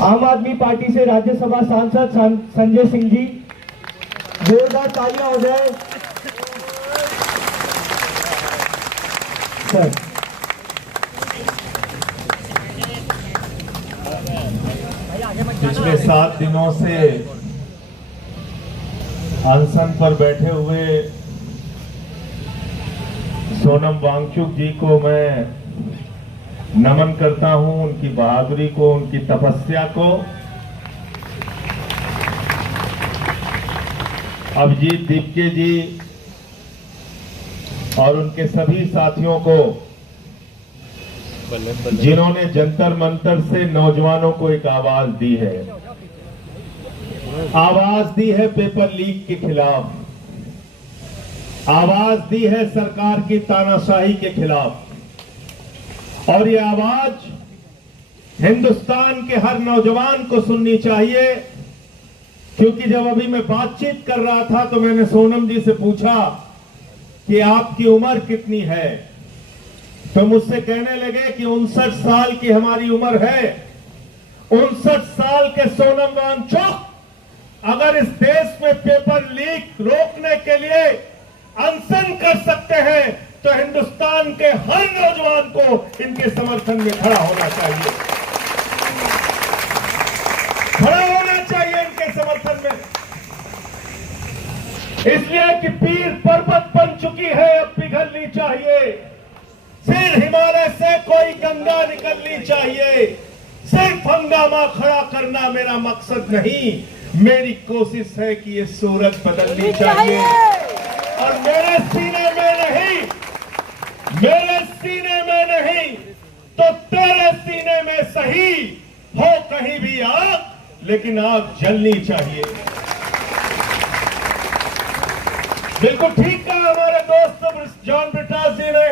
आम आदमी पार्टी से राज्यसभा सांसद संजय सिंह जी, जोरदार तालियां हो जाए सर। पिछले 7 दिनों से अनशन पर बैठे हुए सोनम वांगचुक जी को मैं नमन करता हूं, उनकी बहादुरी को, उनकी तपस्या को। अभिजीत दीपके जी और उनके सभी साथियों को, जिन्होंने जंतर मंतर से नौजवानों को एक आवाज दी है, आवाज दी है पेपर लीक के खिलाफ, आवाज दी है सरकार की तानाशाही के खिलाफ। और ये आवाज हिंदुस्तान के हर नौजवान को सुननी चाहिए, क्योंकि जब अभी मैं बातचीत कर रहा था तो मैंने सोनम जी से पूछा कि आपकी उम्र कितनी है, तो मुझसे कहने लगे कि 59 साल की हमारी उम्र है। 59 साल के सोनम वांगचुक अगर इस देश में पेपर लीक रोकने के लिए अनशन कर सकते हैं, तो हिंदुस्तान के हर नौजवान को इनके समर्थन में खड़ा होना चाहिए, खड़ा होना चाहिए इनके समर्थन में। इसलिए कि पीर पर्वत बन चुकी है, अब पिघलनी चाहिए। फिर हिमालय से कोई गंगा निकलनी चाहिए। सिर्फ हंगामा खड़ा करना मेरा मकसद नहीं, मेरी कोशिश है कि ये सूरत बदलनी चाहिए। और मेरे सीने में नहीं, मेरे सीने में नहीं तो तेरे सीने में सही हो कहीं भी आग, लेकिन आग जलनी चाहिए। बिल्कुल ठीक कहा हमारे दोस्त जॉन ब्रिटास जी ने।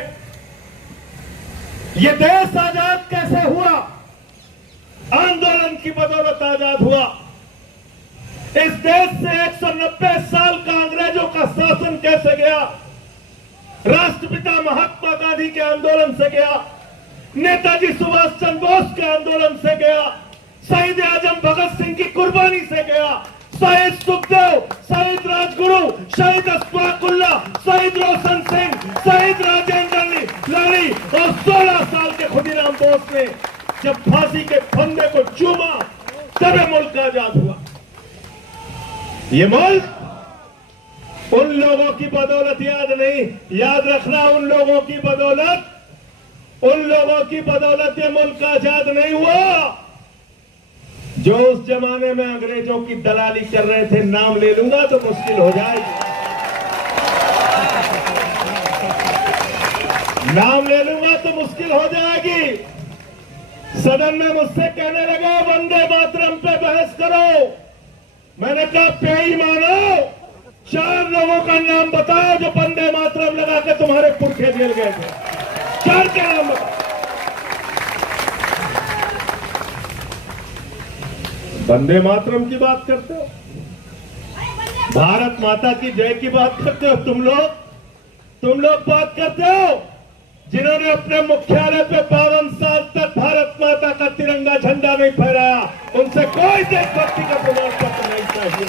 ये देश आजाद कैसे हुआ? आंदोलन की बदौलत आजाद हुआ। इस देश से 190 साल का अंग्रेजों का शासन कैसे गया? राष्ट्रपिता महात्मा गांधी के आंदोलन से गया, नेताजी सुभाष चंद्र बोस के आंदोलन से गया, शहीद आजम भगत सिंह की कुर्बानी से गया, शहीद सुखदेव, शहीद राजगुरु, शहीद अशफाकुल्ला, शहीद रोशन सिंह, शहीद राजेंद्र लाली और 16 साल के खुदीराम बोस ने जब फांसी के फंदे को चूमा, तब मुल्क आजाद हुआ। ये मुल्क उन लोगों की बदौलत याद नहीं, याद रखना, उन लोगों की बदौलत, उन लोगों की बदौलत ये मुल्क आजाद नहीं हुआ जो उस जमाने में अंग्रेजों की दलाली कर रहे थे। नाम ले लूंगा तो मुश्किल हो जाएगी, नाम ले लूंगा तो मुश्किल हो जाएगी। सदन में मुझसे कहने लगा वंदे मातरम पे बहस करो। मैंने कहा पेई मानो, 4 लोगों का नाम बताओ जो वंदे मातरम लगा के तुम्हारे पुरखे जेल गए थे। 4 के नाम बताओ। वंदे मातरम की बात करते हो, भारत माता की जय की बात करते हो, तुम लोग बात करते हो जिन्होंने अपने मुख्यालय पे 52 साल तक भारत माता का तिरंगा झंडा नहीं फहराया, उनसे कोई देशभक्ति का प्रमाण पत्र नहीं चाहिए।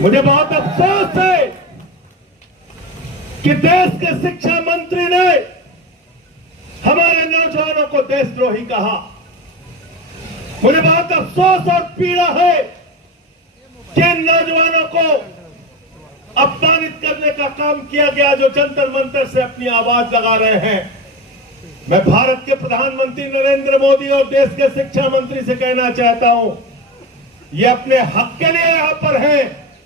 मुझे बहुत अफसोस है कि देश के शिक्षा मंत्री ने हमारे नौजवानों को देशद्रोही कहा। मुझे बहुत अफसोस और पीड़ा है कि इन नौजवानों को अपमानित करने का काम किया गया जो जंतर मंतर से अपनी आवाज लगा रहे हैं। मैं भारत के प्रधानमंत्री नरेंद्र मोदी और देश के शिक्षा मंत्री से कहना चाहता हूं, ये अपने हक के लिए यहां पर हैं,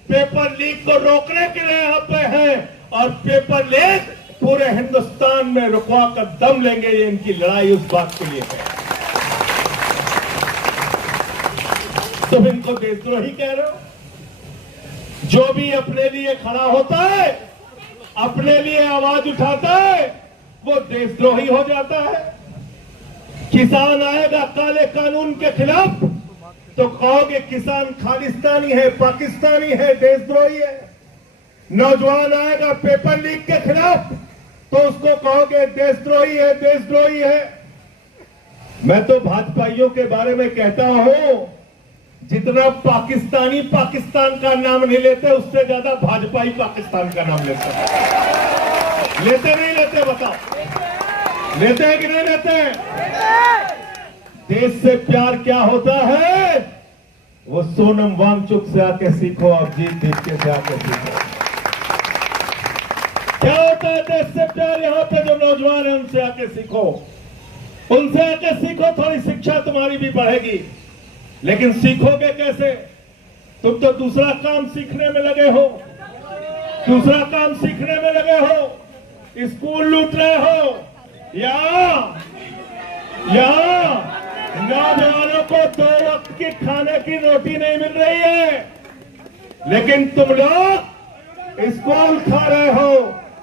पेपर लीक को रोकने के लिए यहां पे हैं, और पेपर लीक पूरे हिंदुस्तान में रुकवा कर दम लेंगे। ये इनकी लड़ाई उस बात के लिए है। तुम इनको देशद्रोही कह रहे हो? जो भी अपने लिए खड़ा होता है, अपने लिए आवाज उठाता है, वो देशद्रोही हो जाता है। किसान आएगा काले कानून के खिलाफ तो कहोगे किसान खालिस्तानी है, पाकिस्तानी है, देशद्रोही है। नौजवान आएगा पेपर लीक के खिलाफ तो उसको कहोगे देशद्रोही है, देशद्रोही है। मैं तो भाजपाइयों के बारे में कहता हूं, जितना पाकिस्तानी पाकिस्तान का नाम नहीं लेते, उससे ज्यादा भाजपाई पाकिस्तान का नाम लेते हैं। लेते नहीं लेते? बताओ, लेते हैं कि नहीं लेते? देश से प्यार क्या होता है, वो सोनम वांगचुक से आके सीखो, अभिजीत दीपके से आके सीखो। क्या होता है देश से प्यार? यहां पे जो नौजवान है उनसे आके सीखो, उनसे आके सीखो, थोड़ी शिक्षा तुम्हारी भी बढ़ेगी। लेकिन सीखोगे कैसे? तुम तो दूसरा काम सीखने में लगे हो, दूसरा काम सीखने में लगे हो, स्कूल लूट रहे हो, या नौजवानों को 2 वक्त की खाने की रोटी नहीं मिल रही है, लेकिन तुम लोग स्कूल खा रहे हो,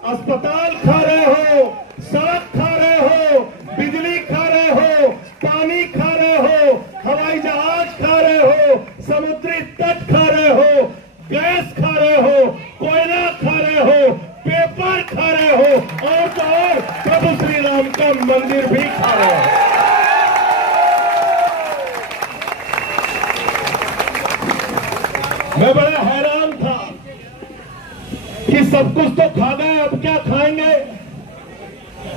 अस्पताल खा रहे हो, सड़क खा रहे हो, बिजली खा रहे हो, पानी खा रहे हो, हवाई जहाज खा रहे हो, समुद्री तट खा रहे हो, गैस खा रहे हो, कोयला खा रहे हो, पेपर खा रहे हो, और तो और प्रभु श्री राम का मंदिर भी खा रहे हो। मैं बड़ा हैरान था कि सब कुछ तो खा गए, अब क्या खाएंगे?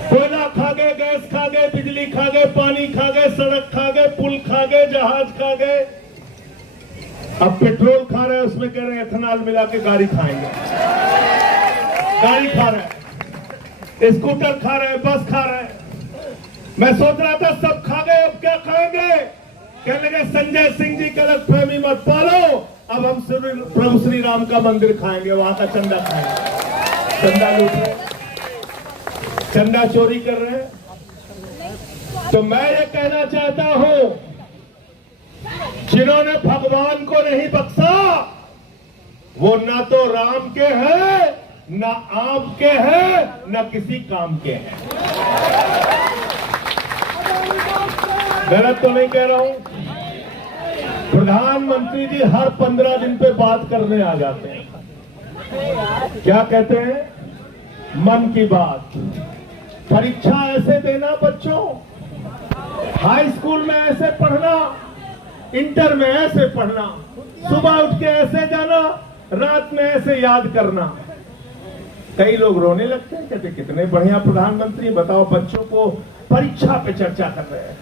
कोयला खा गए, गैस खा गए, बिजली खा गए, पानी खा गए, सड़क खा गए, पुल खा गए, जहाज खा गए, अब पेट्रोल खा रहे हैं, उसमें कह रहे हैं एथेनॉल मिला के गाड़ी खाएंगे। गाड़ी खा रहे हैं, स्कूटर खा रहे हैं, बस खा रहे हैं। मैं सोच रहा था सब खा गए, अब क्या खाएंगे? कहने लगे संजय सिंह जी गलतफहमी मत पालो, अब हम प्रभु श्री राम का मंदिर खाएंगे, वहां का चंदा खाएंगे। चंदा लूट रहे, चंदा चोरी कर रहे हैं। तो मैं ये कहना चाहता हूं, जिन्होंने भगवान को नहीं बख्शा, वो ना तो राम के हैं, ना आपके हैं, ना किसी काम के हैं। गलत तो नहीं कह रहा हूं? प्रधानमंत्री जी हर 15 दिन पे बात करने आ जाते हैं। क्या कहते हैं? मन की बात। परीक्षा ऐसे देना बच्चों, हाई स्कूल में ऐसे पढ़ना, इंटर में ऐसे पढ़ना, सुबह उठ के ऐसे जाना, रात में ऐसे याद करना। कई लोग रोने लगते हैं, कहते कितने बढ़िया प्रधानमंत्री, बताओ बच्चों को परीक्षा पे चर्चा कर रहे हैं,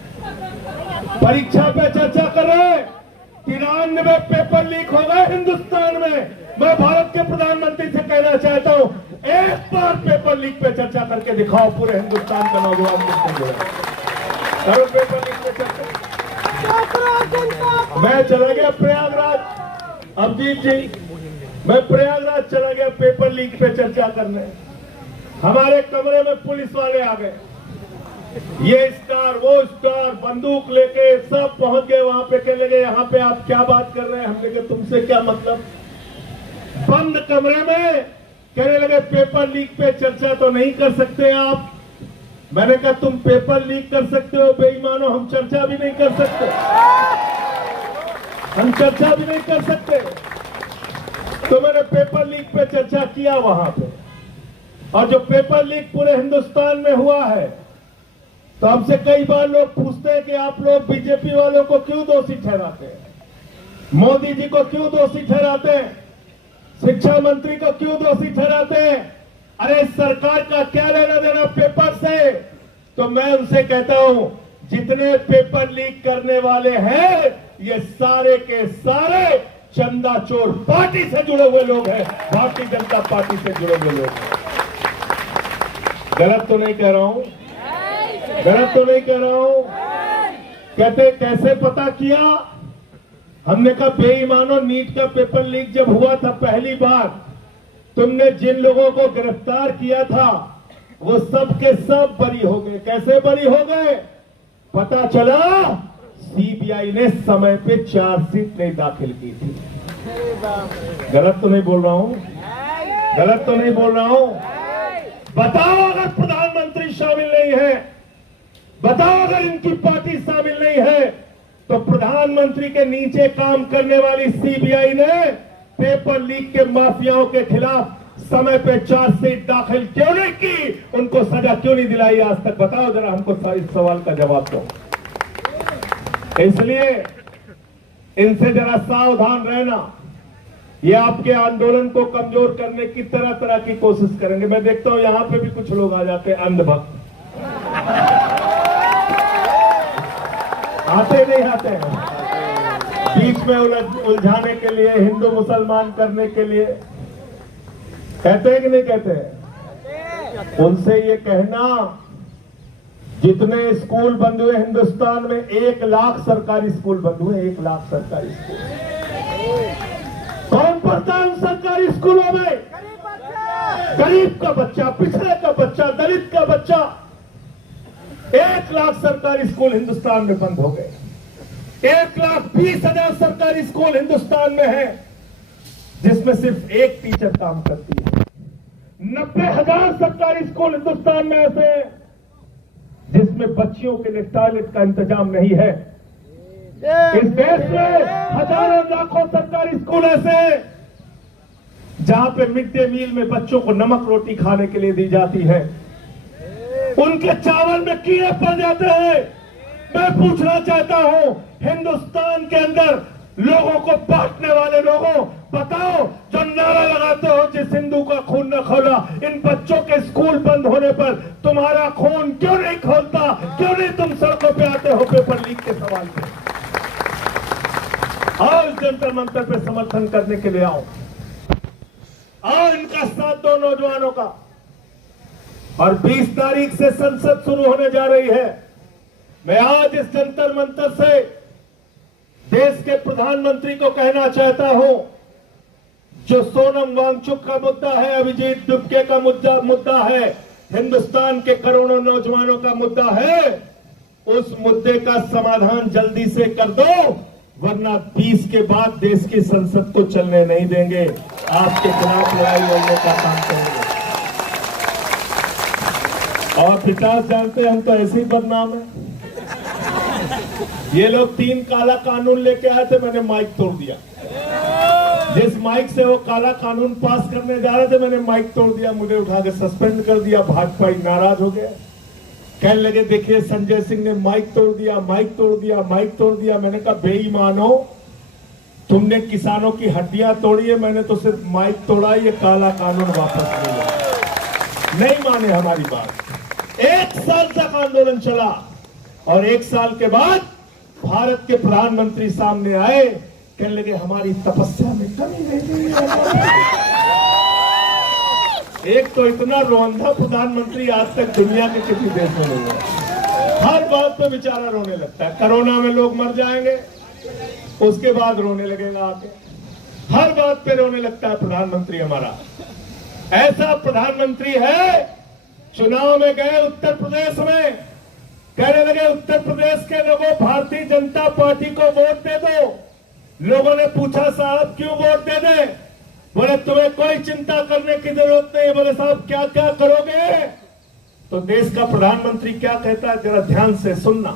परीक्षा पे चर्चा कर रहे हैं। 93 पेपर लीक हो गए हिंदुस्तान में। मैं भारत के प्रधानमंत्री से कहना चाहता हूं, एक बार पेपर लीक पे चर्चा करके दिखाओ, पूरे हिंदुस्तान का नौजवान किसने करो पेपर लीक पे चर्चा। मैं चला गया प्रयागराज, अभिजीत जी, मैं प्रयागराज चला गया पेपर लीक पे चर्चा करने। हमारे कमरे में पुलिस वाले आ गए, ये स्टार वो स्टार, बंदूक लेके सब पहुंच गए वहां पे। कहने लगे यहाँ पे आप क्या बात कर रहे हैं? हमने कहा तुमसे क्या मतलब? बंद कमरे में कहने लगे पेपर लीक पे चर्चा तो नहीं कर सकते आप। मैंने कहा तुम पेपर लीक कर सकते हो बेईमानो, हम चर्चा भी नहीं कर सकते, हम चर्चा भी नहीं कर सकते। तो मैंने पेपर लीक पे चर्चा किया वहां पे, और जो पेपर लीक पूरे हिंदुस्तान में हुआ है, तो हमसे कई बार लोग पूछते हैं कि आप लोग बीजेपी वालों को क्यों दोषी ठहराते हैं, मोदी जी को क्यों दोषी ठहराते हैं, शिक्षा मंत्री को क्यों दोषी ठहराते हैं? अरे सरकार का क्या लेना देना पेपर से? तो मैं उनसे कहता हूं, जितने पेपर लीक करने वाले हैं, ये सारे के सारे चंदा चोर पार्टी से जुड़े हुए लोग हैं, भारतीय जनता पार्टी से जुड़े हुए लोग हैं। गलत तो नहीं कह रहा हूं? गलत तो नहीं कह रहा हूं? कहते कैसे पता किया? हमने कहा बेईमानों, नीट का पेपर लीक जब हुआ था पहली बार, तुमने जिन लोगों को गिरफ्तार किया था वो सब के सब बरी हो गए। कैसे बरी हो गए? पता चला सीबीआई ने समय पे चार्जशीट नहीं दाखिल की थी। गलत तो नहीं बोल रहा हूं? गलत तो नहीं बोल रहा हूं? बताओ अगर प्रधानमंत्री शामिल नहीं है, बताओ अगर इनकी पार्टी शामिल नहीं है, तो प्रधानमंत्री के नीचे काम करने वाली सीबीआई ने पेपर लीक के माफियाओं के खिलाफ समय पे चार्जशीट दाखिल क्यों नहीं की? उनको सजा क्यों नहीं दिलाई आज तक? बताओ जरा हमको इस सवाल का जवाब दो। इसलिए इनसे जरा सावधान रहना। ये आपके आंदोलन को कमजोर करने की तरह तरह की कोशिश करेंगे। मैं देखता हूं यहां पे भी कुछ लोग आ जाते हैं अंधभक्त। आते नहीं आते हैं, बीच में उलझाने के लिए, हिंदू मुसलमान करने के लिए। कहते हैं कि नहीं कहते हैं? उनसे ये कहना, जितने स्कूल बंद हुए हिंदुस्तान में, 1 लाख सरकारी स्कूल बंद हुए, 1 लाख सरकारी स्कूल। कौन पढ़ता है उन सरकारी स्कूलों में? गरीब का बच्चा, पिछड़े का बच्चा, दलित का बच्चा। 1 लाख सरकारी स्कूल हिंदुस्तान में बंद हो गए। 1,20,000 सरकारी स्कूल हिंदुस्तान में है, जिसमें सिर्फ एक टीचर काम करती है। 90,000 सरकारी स्कूल हिंदुस्तान में ऐसे हैं जिसमें बच्चियों के लिए टॉयलेट का इंतजाम नहीं है। इस देश में हजारों लाखों सरकारी स्कूल ऐसे हैं जहां पे मिड डे मील में बच्चों को नमक रोटी खाने के लिए दी जाती है, उनके चावल में कीड़े पड़ जाते हैं। मैं पूछना चाहता हूं, हिंदुस्तान के अंदर लोगों को बांटने वाले लोगों, बताओ, जो नारा लगाते हो जिस हिंदू का खून न खोला, इन बच्चों के स्कूल बंद होने पर तुम्हारा खून क्यों नहीं खोलता? क्यों नहीं तुम सड़कों पे आते हो पेपर लीक के सवाल पे? आओ इस जंतर मंतर पे समर्थन करने के लिए आओ इनका साथ दो नौजवानों का। और 20 तारीख से संसद शुरू होने जा रही है। मैं आज इस जंतर मंतर से देश के प्रधानमंत्री को कहना चाहता हूं, जो सोनम वांगचुक का मुद्दा है, अभिजीत दुबके का मुद्दा है, हिंदुस्तान के करोड़ों नौजवानों का मुद्दा है, उस मुद्दे का समाधान जल्दी से कर दो, वरना 20 के बाद देश की संसद को चलने नहीं देंगे। आपके खिलाफ लड़ाई लड़ने का काम करेंगे। और 50 जानते हैं, हम तो ऐसे ही बदनाम है। ये लोग 3 काला कानून लेके आए थे, मैंने माइक तोड़ दिया। जिस माइक से वो काला कानून पास करने जा रहे थे, मैंने माइक तोड़ दिया, मुझे उठा के सस्पेंड कर दिया। भाजपा नाराज हो गया, कहने लगे देखिए संजय सिंह ने माइक तोड़ दिया, माइक तोड़ दिया, माइक तोड़ दिया। मैंने कहा बेईमानो, तुमने किसानों की हड्डियां तोड़ी है, मैंने तो सिर्फ माइक तोड़ा, ये काला कानून वापस नहीं माने हमारी बात। 1 साल तक आंदोलन चला और 1 साल के बाद भारत के प्रधानमंत्री सामने आए, कहने लगे हमारी तपस्या में कमी नहीं है। एक तो इतना रोंधा प्रधानमंत्री आज तक दुनिया के किसी देश में नहीं है। हर बात पे बेचारा रोने लगता है। कोरोना में लोग मर जाएंगे, उसके बाद रोने लगेगा आके। हर बात पे रोने लगता है प्रधानमंत्री हमारा। ऐसा प्रधानमंत्री है, चुनाव में गए उत्तर प्रदेश में, कहने लगे उत्तर प्रदेश के लोगों भारतीय जनता पार्टी को वोट दे दो। लोगों ने पूछा साहब क्यों वोट दे दे? बोले तुम्हें कोई चिंता करने की जरूरत नहीं। बोले साहब क्या क्या करोगे? तो देश का प्रधानमंत्री क्या कहता है, जरा ध्यान से सुनना।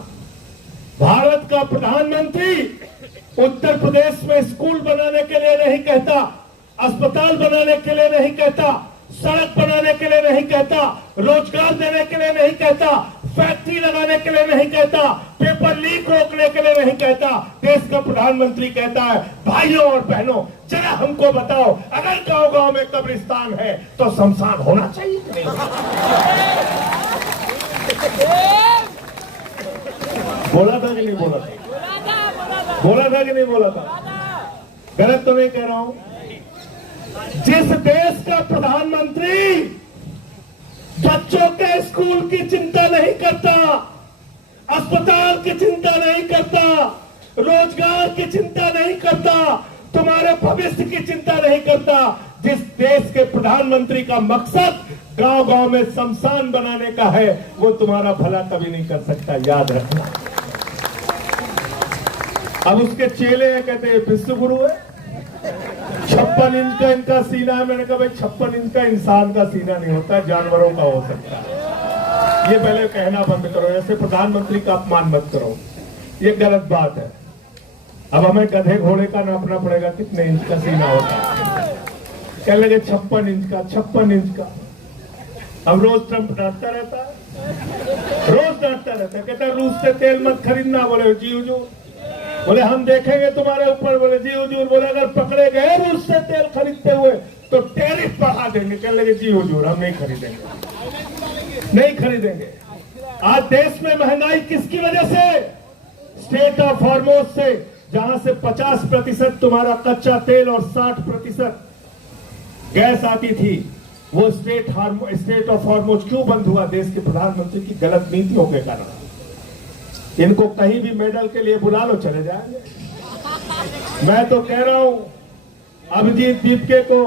भारत का प्रधानमंत्री उत्तर प्रदेश में स्कूल बनाने के लिए नहीं कहता, अस्पताल बनाने के लिए नहीं कहता, सड़क बनाने के लिए नहीं कहता, रोजगार देने के लिए नहीं कहता, फैक्ट्री लगाने के लिए नहीं कहता, पेपर लीक रोकने के लिए नहीं कहता। देश का प्रधानमंत्री कहता है भाइयों और बहनों, जरा हमको बताओ, अगर गांव गांव में कब्रिस्तान है तो शमशान होना चाहिए कि नहीं? बोला था कि नहीं बोला था? बोला था कि नहीं बोला था? गलत तो नहीं कह रहा हूं। जिस देश का प्रधानमंत्री बच्चों के स्कूल की चिंता नहीं करता, अस्पताल की चिंता नहीं करता, रोजगार की चिंता नहीं करता, तुम्हारे भविष्य की चिंता नहीं करता, जिस देश के प्रधानमंत्री का मकसद गांव गांव में शमशान बनाने का है, वो तुम्हारा भला कभी नहीं कर सकता, याद रखना। अब उसके चेले हैं, कहते हैं विश्व गुरु है, 56 इंच का इनका सीना है। मैंने कहा भाई 56 इंच का इंसान का सीना नहीं होता, जानवरों का हो सकता है। ये पहले कहना बंद करो, ऐसे प्रधानमंत्री का अपमान मत करो, ये गलत बात है। अब हमें गधे घोड़े का नापना पड़ेगा कितने इंच का सीना होता है। कहने लगे 56 इंच का, 56 इंच का। अब रोज ट्रंप डांटता रहता है, रोज डांटता रहता है, कहता है रूस से तेल मत खरीदना। बोले जी हुजूर, बोले हम देखेंगे तुम्हारे ऊपर। बोले जी हुजूर। बोले अगर पकड़े गए रूस से तेल खरीदते हुए तो टैरिफ बढ़ा देंगे। कह लगे जी हुजूर हम नहीं खरीदेंगे, नहीं खरीदेंगे। आज देश में महंगाई किसकी वजह से? स्टेट ऑफ हॉर्मोज से, जहां से 50% तुम्हारा कच्चा तेल और 60% गैस आती थी। वो स्टेट ऑफ हॉर्मोज क्यों बंद हुआ? देश के प्रधानमंत्री की गलत नीतियों के कारण। इनको कहीं भी मेडल के लिए बुला लो, चले जाएंगे। मैं तो कह रहा हूं अभिजीत दीपके को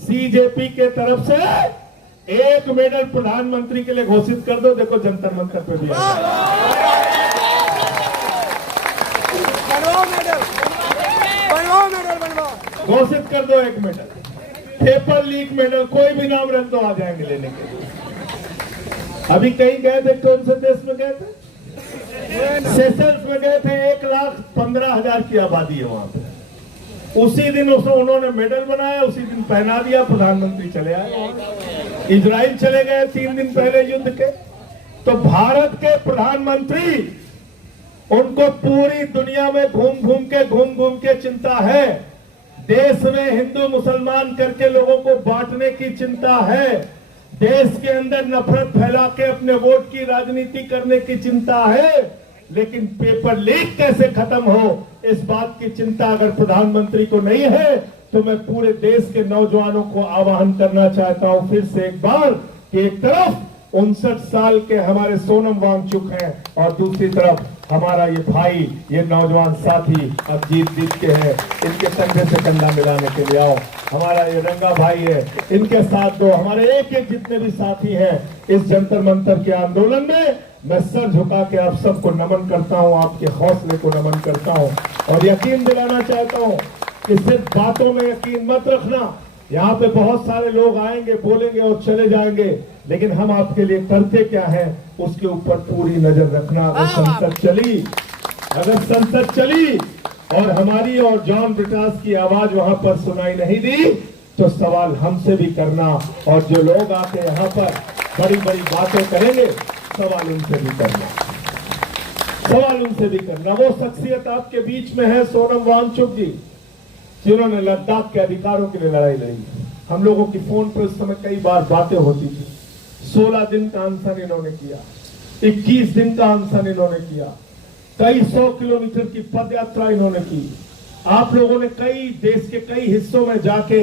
सीजेपी के तरफ से एक मेडल प्रधानमंत्री के लिए घोषित कर दो। देखो जंतर मंतर पे भी घोषित कर दो एक मेडल। पेपर लीक मेडल, कोई भी नाम रख दो, आ जाएंगे लेने के लिए। अभी कहीं गए थे, कौन से देश में गए थे? सेशल्स में गए थे। 1,15,000 की आबादी है वहां पे। उसी दिन उन्होंने मेडल बनाया, उसी दिन पहना दिया, प्रधानमंत्री चले आए। इजराइल चले गए 3 दिन पहले युद्ध के। तो भारत के प्रधानमंत्री, उनको पूरी दुनिया में घूम घूम के चिंता है। देश में हिंदू मुसलमान करके लोगों को बांटने की चिंता है। देश के अंदर नफरत फैला के अपने वोट की राजनीति करने की चिंता है। लेकिन पेपर लीक कैसे खत्म हो, इस बात की चिंता अगर प्रधानमंत्री को नहीं है, तो मैं पूरे देश के नौजवानों को आह्वान करना चाहता हूं फिर से एक बार कि एक तरफ 59 साल के हमारे सोनम वांगचुक हैं और दूसरी तरफ हमारा ये भाई, ये नौजवान साथी अभिजीत दीपके हैं। इनके कंधे से कंधा मिलाने के लिए आओ। हमारा ये रंगा भाई है, इनके साथ दो। हमारे एक एक जितने भी साथी हैं इस जंतर मंतर के आंदोलन में, मैं सर झुका के आप सबको नमन करता हूं, आपके हौसले को नमन करता हूं और यकीन दिलाना चाहता हूं कि सिर्फ बातों में यकीन मत रखना। यहाँ पे बहुत सारे लोग आएंगे, बोलेंगे और चले जाएंगे, लेकिन हम आपके लिए करते क्या है उसके ऊपर पूरी नजर रखना। अगर संसद चली और हमारी और जॉन ब्रिटास की आवाज वहां पर सुनाई नहीं दी, तो सवाल हमसे भी करना। और जो लोग आके यहाँ पर बड़ी बड़ी बातें करेंगे, सवाल उनसे भी करना, सवाल उनसे भी करना। वो शख्सियत आपके बीच में है सोनम वांगचुक जी, जिन्होंने लद्दाख के अधिकारों के लिए लड़ाई लड़ी। हम लोगों की फोन पर उस समय कई बार बातें होती थी। 16 दिन का अनशन इन्होंने किया, 21 दिन का अनशन इन्होंने किया, कई 100 किलोमीटर की पद यात्रा इन्होंने की। आप लोगों ने कई देश के कई हिस्सों में जाके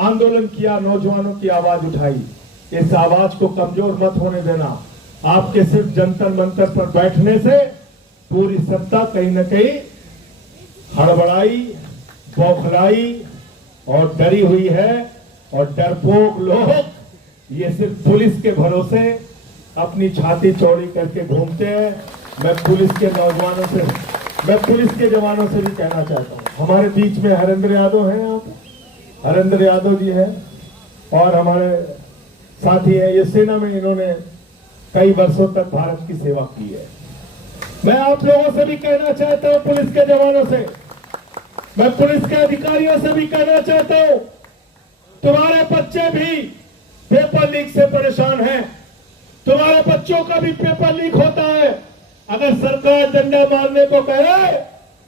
आंदोलन किया, नौजवानों की आवाज उठाई। इस आवाज को कमजोर मत होने देना। आपके सिर्फ जंतर मंतर पर बैठने से पूरी सत्ता कहीं न कहीं हड़बड़ाई, बौखलाई और डरी हुई है। और डरपोक लोग ये सिर्फ पुलिस के भरोसे अपनी छाती चौड़ी करके घूमते हैं। मैं पुलिस के नौजवानों से, मैं पुलिस के जवानों से भी कहना चाहता हूँ, हमारे बीच में हरेंद्र यादव हैं, यहाँ पे हरेंद्र यादव जी हैं और हमारे साथी हैं। ये सेना में इन्होंने कई वर्षों तक भारत की सेवा की है। मैं आप लोगों से भी कहना चाहता हूँ, पुलिस के जवानों से, मैं पुलिस के अधिकारियों से भी कहना चाहता हूं, तुम्हारे बच्चे भी पेपर लीक से परेशान हैं। तुम्हारे बच्चों का भी पेपर लीक होता है। अगर सरकार डंडा मारने को कहे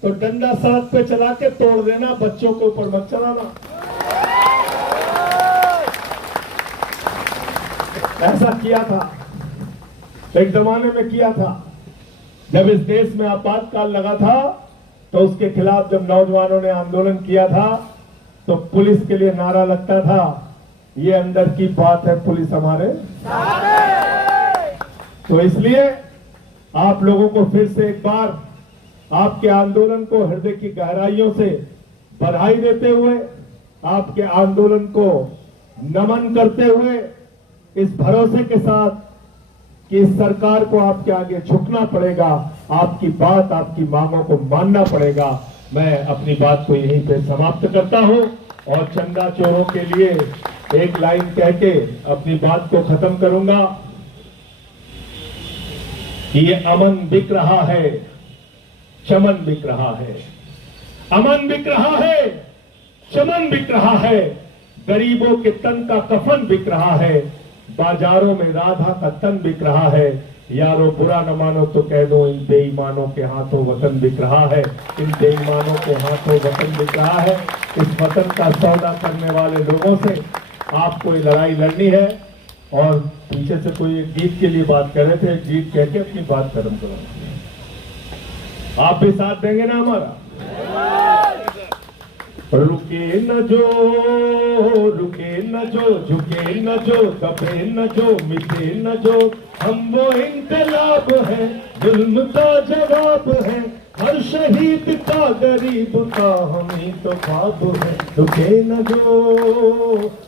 तो डंडा साथ पे चला के तोड़ देना, बच्चों के ऊपर मत चलाना। ऐसा किया था, एक जमाने में किया था, जब इस देश में आपातकाल लगा था, तो उसके खिलाफ जब नौजवानों ने आंदोलन किया था तो पुलिस के लिए नारा लगता था, ये अंदर की बात है, पुलिस हमारे। तो इसलिए आप लोगों को फिर से एक बार आपके आंदोलन को हृदय की गहराइयों से बधाई देते हुए, आपके आंदोलन को नमन करते हुए, इस भरोसे के साथ कि इस सरकार को आपके आगे झुकना पड़ेगा, आपकी बात, आपकी मांगों को मानना पड़ेगा, मैं अपनी बात को यहीं पे समाप्त करता हूं और चंदा चोरों के लिए एक लाइन कह के अपनी बात को खत्म करूंगा कि ये अमन बिक रहा है, चमन बिक रहा है। अमन बिक रहा है, चमन बिक रहा है, गरीबों के तन का कफन बिक रहा है, बाजारों में राधा का तन बिक रहा है। यारो बुरा न मानो तो कह दो, इन बेईमानों के हाथों वतन बिक रहा है, इन बेईमानों के हाथों वतन बिक रहा है। इस वतन का सौदा करने वाले लोगों से आपको ये लड़ाई लड़नी है। और पीछे से कोई एक गीत के लिए बात कर रहे थे, एक गीत कह के अपनी बात खत्म करो। आप भी साथ देंगे ना हमारा? रुके न जो, रुके न जो, झुके न जो, दबे न जो, मिटे न जो, हम वो इनकलाब है, जुल्म का जवाब है, हर शहीद का गरीब का हम ही तो ख्वाब है। रुके न जो,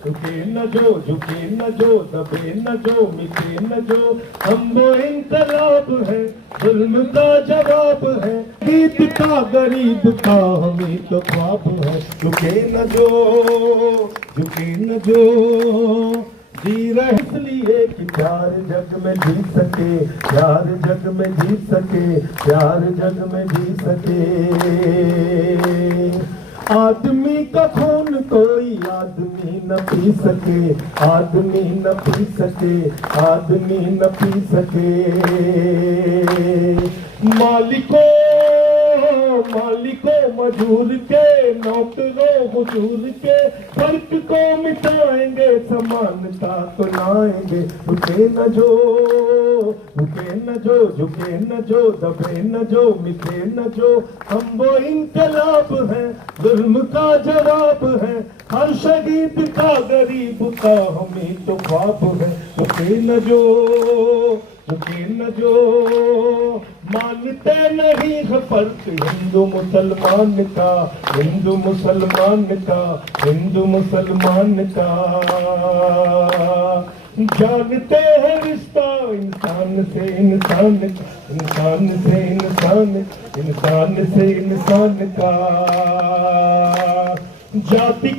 रुके न जो, झुके न जो, दबे न जो, मिटे न जो, हम वो इनकलाब है, जुल्म का जवाब है, गीत का गरीब का हम ही तो ख्वाब है। रुके न जो, झुके न जो, जी रहे इसलिए कि प्यार जग में जीत सके, प्यार जग में जीत सके, प्यार जग में जीत सके। आदमी का खून कोई आदमी न पी सके, आदमी न पी सके, आदमी न पी सके। मालिकों मालिकों मजूर के, नौकरों मजूर के, फर्क को मिटाएंगे, समानता को लाएंगे। रुके न जो, रुके न जो, झुके न जो, दबे न जो, मिटे न जो, हम वो इनकलाब है, जुल्म का जवाब है, हर शहीद का गरीब का हम ही तो ख्वाब है। रुके न जो, रुके न जो, मानते नहीं है फर्क हिंदू मुसलमान का, हिंदू मुसलमान का, हिंदू मुसलमान का। जानते हैं रिश्ता इंसान से इंसान का, इंसान से इंसान, इंसान से इंसान का। जाति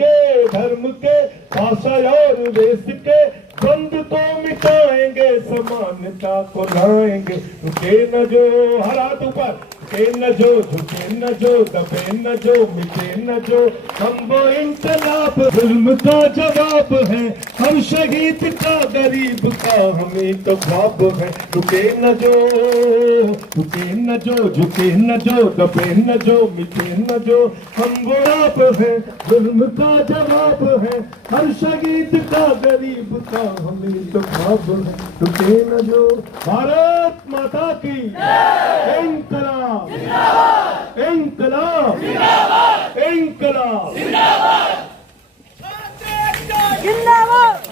के धर्म के, भाषा और देश के द्वंद को मिटाएंगे, समानता को लाएंगे। रुके न जो, हर हाथ ऊपर, रुके न जो, झुके न जो, दबे न जो, मिटे न जो, हम वो इनकलाब, जुल्म का जवाब है, हम शहीद का गरीब का हमें तो ख्वाब है। रुके न जो, रुके न जो, झुके न जो, दबे न जो, मिटे न जो, हम वो आप है, जुल्म का जवाब है, हर शहीद का गरीब का हमें तो ख्वाब है। रुके न जो। भारत माता की इंकलाब, इंकलाब, इंकलाब, जिंदाबाद।